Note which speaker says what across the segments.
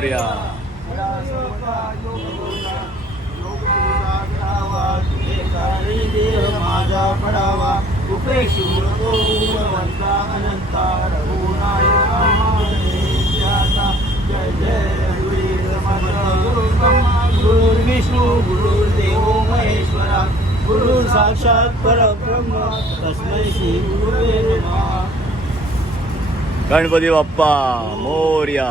Speaker 1: गौर्या। माझा पडावा उपेशू रघुवंता अनंता रघुनायकाचा जय जय रघुवीर समर्थ गुरुर्विष्णू गुरुर्देव महेश्वरा
Speaker 2: गणपती बाप्पा मोर्या।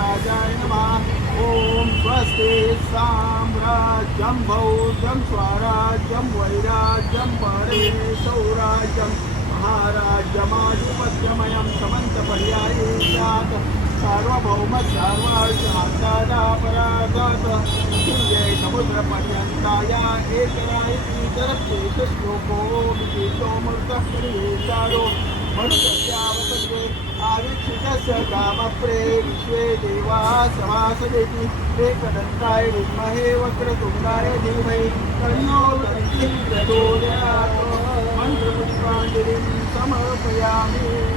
Speaker 1: स्वस्ति साम्राज्यं भौज्यं स्वराज्यं, वैराज्यं परमेशौराज्यं महाराज्यमाधिपत्यमयं, समन्तपर्याये स्यात् सार्वभौम सार्वाशान्तादापराधात् जय समुद्रपर्यन्ताय एकराय श्लोको विशेषोऽमृतः परिवेशारो। मनुष्यावसरे आविक्षितस्य कामप्रे विश्वे देवा समासदेति एकदन्ताय विद्महे वक्रतुण्डाय धीमहि तन्नो गतिः प्रचोदयात्। मन्त्रपुष्पाञ्जलिं समर्पयामि।